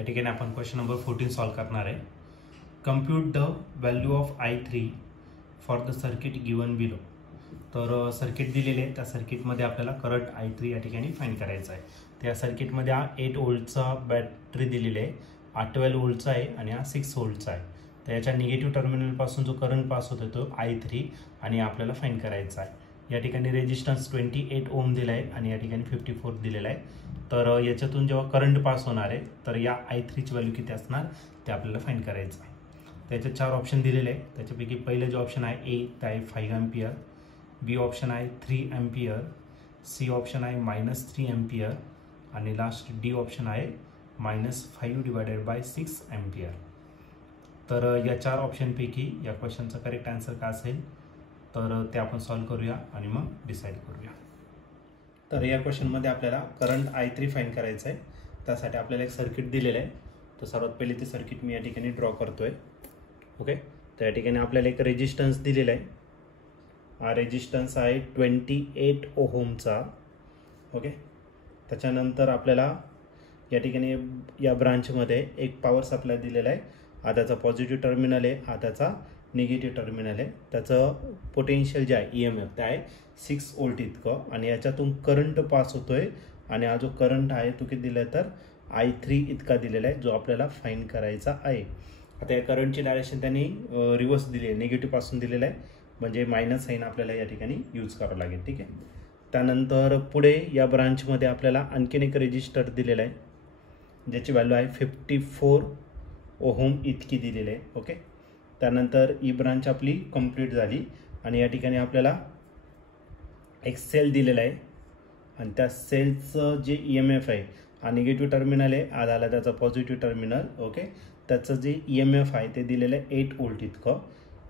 या ठिकाणी आपण क्वेश्चन नंबर 14 सॉल्व करणार आहे. Compute the value of I3 for the circuit given below. तर सर्किट दिलेले आहे, त्या सर्किटमध्ये आपल्याला करंट I3 या ठिकाणी फाइंड करायचा आहे. त्या सर्किटमध्ये हा 8 व्होल्टचा बॅटरी दिलेली आहे, हा 12 व्होल्टचा आहे आणि हा 6 व्होल्टचा आहे. तर याच्या निगेटिव्ह टर्मिनलपासून जो करंट पास होतो तो I3 आणि आपल्याला फाइंड करायचा आहे. या ठिकाणी रेजिस्टन्स 28 ओम दिला आहे आणि या ठिकाणी 54 दिलेला आहे. तर याच्यातून जेव्हा करंट पास होणार आहे तर या I3ची व्हॅल्यू किती असणार ते आपल्याला फाइंड करायचं आहे. त्याचे 4 ऑप्शन दिलेले आहे. त्याच्यापैकी पहिले जो ऑप्शन आहे ए ते आहे 5 एम्पियर, बी ऑप्शन आहे 3 एम्पियर, सी ऑप्शन आहे -3 एम्पियर आणि लास्ट डी ऑप्शन आहे -5/6 एम्पियर. तर या 4 ऑप्शनपैकी या क्वेश्चनचा करेक्ट आन्सर काय असेल तर ते आपण सॉल्व करूया आणि मग डिसाईड करूया. तर या क्वेश्चनमध्ये आपल्याला करंट I3 फाइंड करायचं आहे. त्यासाठी आपल्याला एक सर्किट दिलेलं आहे. तर सर्वात पहिले ते सर्किट मी या ठिकाणी ड्रॉ करतोय. ओके, तर या ठिकाणी आपल्याला एक रेजिस्टन्स दिलेला आहे. हा रेजिस्टन्स आहे 28 ओहमचा. ओके, त्याच्यानंतर आपल्याला या ठिकाणी या ब्रांचमध्ये एक पॉवर सप्लाय दिलेला आहे. हा त्याचा पॉझिटिव्ह टर्मिनल आहे, हा त्याचा निगेटिव्ह टर्मिनल आहे. त्याचं पोटेन्शियल जे आहे EMF ते आहे 6 व्होल्ट इतकं आणि याच्यातून करंट पास होतोय आणि हा जो करंट आहे तो किती दिला आहे तर I3 इतका दिलेला आहे, जो आपल्याला फाइंड करायचा आहे. आता या करंटची डायरेक्शन त्यांनी रिव्हर्स दिली आहे, निगेटिव्ह पासून दिलेलं आहे, म्हणजे मायनस साईन आपल्याला या ठिकाणी यूज करावं लागेल. ठीक आहे, त्यानंतर पुढे या ब्रांचमध्ये आपल्याला आणखीन एक रेजिस्टर दिलेला आहे, ज्याची व्हॅल्यू आहे 54 ओहम इतकी दिलेली आहे. ओके, त्यानंतर ही ब्रांच आपली कंप्लीट झाली आणि या ठिकाणी आपल्याला एक सेल दिलेला आहे आणि त्या सेलचं जे EMF आहे हा निगेटिव्ह टर्मिनल आहे, हा झाला त्याचा पॉझिटिव्ह टर्मिनल. ओके, त्याचं जे EMF आहे ते दिलेलं आहे 8 व्होल्ट इतकं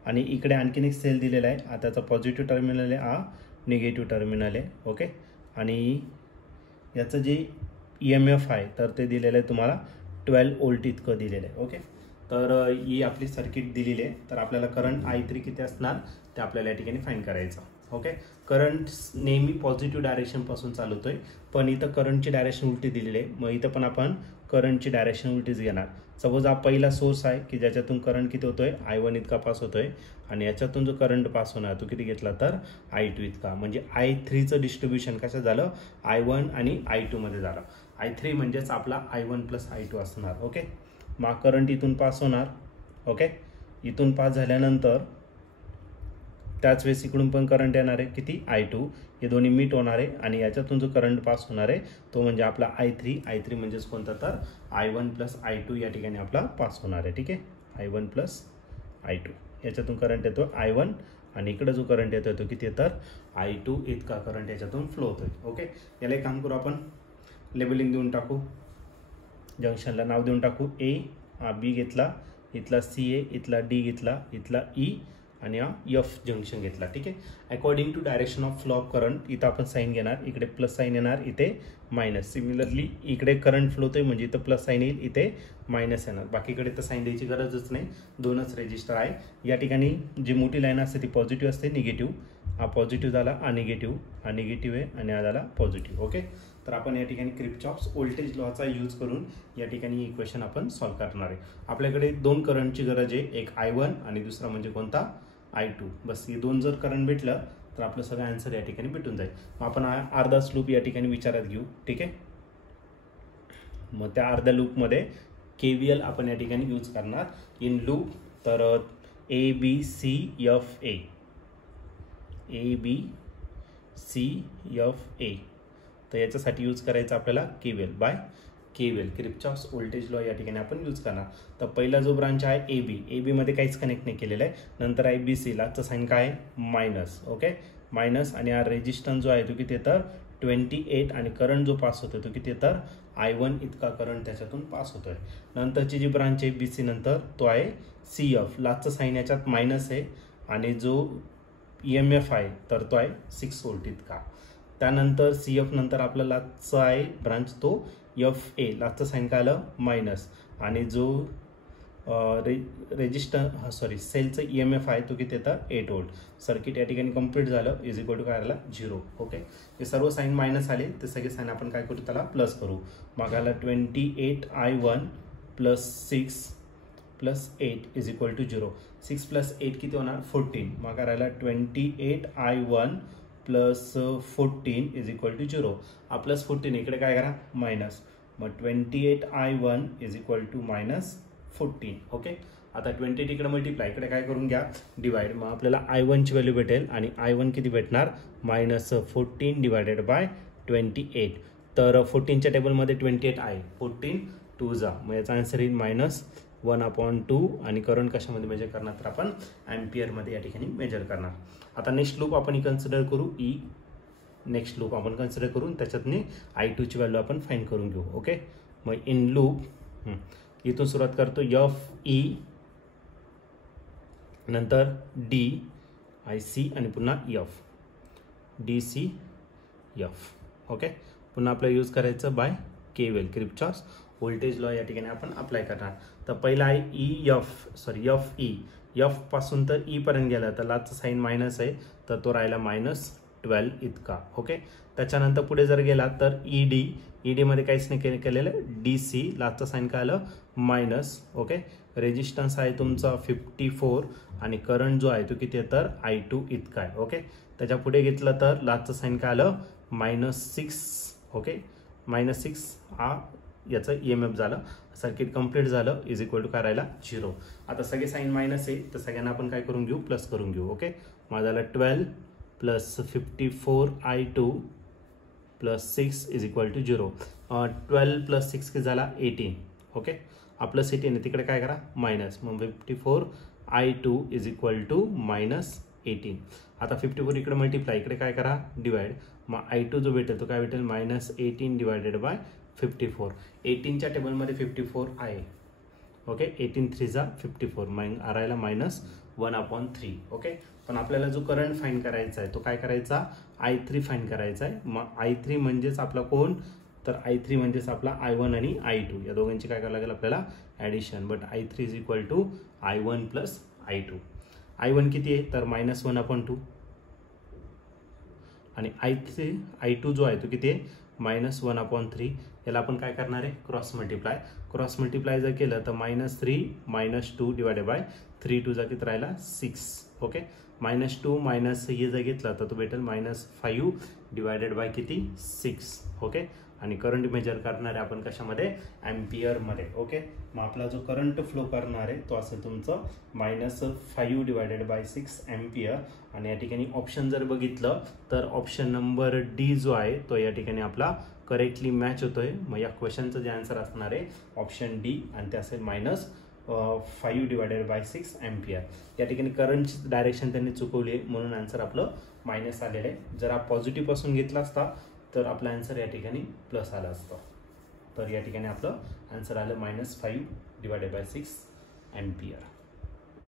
आणि इकडे आणखीन एक सेल दिलेला आहे, हा त्याचा पॉझिटिव्ह टर्मिनल आहे, हा निगेटिव्ह टर्मिनल आहे. ओके, आणि याचं जे EMF आहे तर ते दिलेलं आहे तुम्हाला 12 व्होल्ट इतकं दिलेलं आहे. ओके, तर ही आपली सर्किट दिलेली आहे. तर आपल्याला करंट I3 किती असणार ते आपल्याला या ठिकाणी फाइंड करायचं. ओके, करंट नेहमी पॉझिटिव्ह डायरेक्शनपासून चालवतोय, पण इथं करंटची डायरेक्शन उलटी दिलेली आहे. मग इथं पण आपण करंटची डायरेक्शन उलटीच घेणार. सपोज हा पहिला सोर्स आहे की ज्याच्यातून करंट किती होतोय I1 इतका पास होतोय आणि याच्यातून जो करंट पास होणार तो किती घेतला तर I2 इतका. म्हणजे I3चं डिस्ट्रीब्युशन कसं झालं I1 आणि I2 मध्ये झालं. I3 म्हणजेच आपला I1 + I2 असणार. ओके, मग करंट इथून पास होणार. ओके, इथून पास झाल्यानंतर त्याच वेळेस इकडून पण करंट येणार आहे किती I2, हे दोन्ही मीट होणार आहे आणि याच्यातून जो करंट पास होणार आहे तो म्हणजे आपला I3 म्हणजेच कोणता तर I1 + I2 या ठिकाणी आपला पास होणार आहे. ठीक आहे, I1 + I2 याच्यातून करंट येतो I1 आणि इकडे जो करंट येतोय तो किती तर I2 इतका करंट याच्यातून फ्लो होतोय. ओके, याला एक काम करू, आपण लेबलिंग देऊन टाकू, जंक्शनला नाव देऊन टाकू. A हा B घेतला, इथला C आहे, इथला D घेतला, इथला E आणि हा F जंक्शन घेतला. ठीक आहे, according to direction of flow of current इथं आपण साईन घेणार, इकडे प्लस साईन येणार, इथे मायनस. सिमिलरली इकडे करंट फ्लो होतोय म्हणजे इथं प्लस साईन येईल, इथे मायनस येणार. बाकीकडे तर साईन द्यायची गरजच नाही, दोनच रेजिस्टर आहे. या ठिकाणी जी मोठी लाईन असते ती पॉझिटिव्ह असते, निगेटिव्ह. हा पॉझिटिव्ह झाला, हा निगेटिव्ह आहे आणि हा झाला पॉझिटिव्ह. ओके, तर आपण या ठिकाणी किर्चॉफ्स व्होल्टेज लॉचा यूज करून या ठिकाणी इक्वेशन आपण सॉल्व करणार आहे. आपल्याकडे 2 करंटची गरज आहे, एक I1 आणि दुसरा म्हणजे कोणता I2. बस हे 2 जर करंट भेटलं तर आपलं सगळं आन्सर या ठिकाणी भेटून जाईल. मग आपण अर्धा लूप या ठिकाणी विचारात घेऊ. ठीक आहे, मग त्या अर्ध्या लूपमध्ये KVL आपण या ठिकाणी यूज करणार इन लूप. तर ABCFA तर याच्यासाठी यूज करायचं आपल्याला KVL किर्चॉफ्स व्होल्टेज लॉ या ठिकाणी आपण यूज करणार. तर पहिला जो ब्रांच आहे AB मध्ये काहीच कनेक्ट नाही केलेलं आहे. नंतर आहे BC, लास्टचं साईन काय आहे मायनस. ओके, मायनस आणि हा रेजिस्टन्स जो आहे तो किती तर 28 आणि करंट जो पास होतोय तो किती तर I1 इतका करंट त्याच्यातून पास होतोय. नंतरची जी ब्रांच आहे BC नंतर तो आहे CF, लास्टचं साईन याच्यात मायनस आहे आणि जो EMF आहे तर तो आहे 6 व्होल्ट इतका. त्यानंतर CF नंतर आपला लास्टचा आहे ब्रांच तो FA, लास्टचं साईन काय आलं मायनस आणि जो सेलचं EMF आहे तो किती येतं 8 व्होल्ट. सर्किट या ठिकाणी कंप्लीट झालं, इज इक्वल टू काय आला 0. ओके, हे सर्व साईन मायनस आले, ते सगळे साईन आपण काय करू त्याला प्लस करू. मग आला 28 I1 plus 6 plus 8 is equal to 0. 6 plus 8 किती होणार 14. मग करायला 28I1 plus 14 is equal to 0. हा प्लस 14 इकडे काय करा मायनस. मग 28I1 is equal to minus 14. Okay. आता 28 इकडे मल्टिप्लाय, इकडे काय करून घ्या डिवाइड. मग आपल्याला I1 ची व्हॅल्यू भेटेल आणि I1 किती भेटणार मायनस 14 डिवायडेड बाय 28. तर 14च्या टेबलमध्ये 28 आहे, 14 2 जा, मग याचा आन्सर येईल मायनस 1/2. आणि करंट कशामध्ये मेजर करणार तर आपण ॲम्पियरमध्ये या ठिकाणी मेजर करणार. आता नेक्स्ट लूप आपण कन्सिडर करू नेक्स्ट लूप आपण कन्सिडर करून त्याच्यातनी I2 ची व्हॅल्यू आपण फाइंड करून घेऊ. ओके. मग इन लूप इथून सुरुवात करतो FE नंतर DIC आणि पुन्हा DCF. ओके. पुन्हा आपल्याला यूज करायचं by KVL Kirchhoff's voltage law या ठिकाणी आपण अप्लाय करणार. तर पहिला आहे FE. F पासून तर E पर्यंत गेला तर लास्टचा साईन मायनस आहे, तर तो राहिला -12 इतका. ओके. त्याच्यानंतर पुढे जर गेला तर ED मध्ये काहीच नाही केलेलं. DC लास्टचा साईन काय आलं मायनस. ओके. रेजिस्टन्स आहे तुमचा 54 आणि करंट जो आहे तो किती आहे तर I2 इतका आहे. ओके. त्याच्या पुढे घेतलं तर लास्टचं साईन काय आलं -6. ओके. -6 हा याचं EMF झालं. सर्किट कंप्लीट झालं इज इक्वल टू काय राहिला 0. आता सगळे साईन मायनस आहे तर सगळ्यांना आपण काय करून घेऊ प्लस करून घेऊ. ओके. मग झालं 12 plus 54I2 plus 6 is equal to 0. 12 plus 6 किती झाला 18. ओके. हा प्लस 18 आहे, तिकडे काय करा मायनस. मग 54I2 इज इक्वल टू -18. आता 54 इकडे मल्टिप्लाय, इकडे काय करा डिवाइड. मग I2 जो भेटेल तो काय भेटेल -18 डिवायडेड बाय 54. 18च्या टेबलमध्ये 54 आहे. ओके. 18 3 जा 54, मग राहिला -1/3. ओके. पण आपल्याला जो करंट फाइंड करायचा आहे तो काय करायचा I3 फाइंड करायचा आहे. मग I3 म्हणजेच आपला कोण तर I3 म्हणजेच आपला I1 आणि I2 या दोघांची काय करायला लागेल आपल्याला addition. But I3 is equal to I1 plus I2. I1 किती आहे तर -1/2 आणि I2 जो आहे तो किती आहे -1/3. याला आपण काय करणार आहे क्रॉस मल्टिप्लाय जर केलं तर -3 -2 डिवायडेड बाय 3 2 जा किती राहिला 6. ओके. -2 मायनस हे जर घेतला तर तो भेटेल -5 डिवायडेड बाय किती 6. ओके. आणि करंट मेजर करणार आहे आपण कशामध्ये ॲम्पियरमध्ये. ओके. मग आपला जो करंट फ्लो करणार आहे तो असेल तुमचं -5 डिवायडेड बाय 6 ॲम्पियर. आणि या ठिकाणी ऑप्शन जर बघितलं तर ऑप्शन नंबर D जो आहे तो या ठिकाणी आपला करेक्टली मॅच होतोय. मग या क्वेश्चनचं जे आन्सर असणार आहे ऑप्शन D आणि ते असेल -5 डिवायडेड बाय 6 ॲम्पियर. या ठिकाणी करंटची डायरेक्शन त्यांनी चुकवली आहे म्हणून आन्सर आपलं मायनस आलेलं आहे. जर हा पॉझिटिव्ह पासून घेतला असता तर आपला आन्सर या ठिकाणी प्लस आला असतं. तर या ठिकाणी आपलं आन्सर आलं -5 डिवायडेड बाय 6 ॲम्पियर.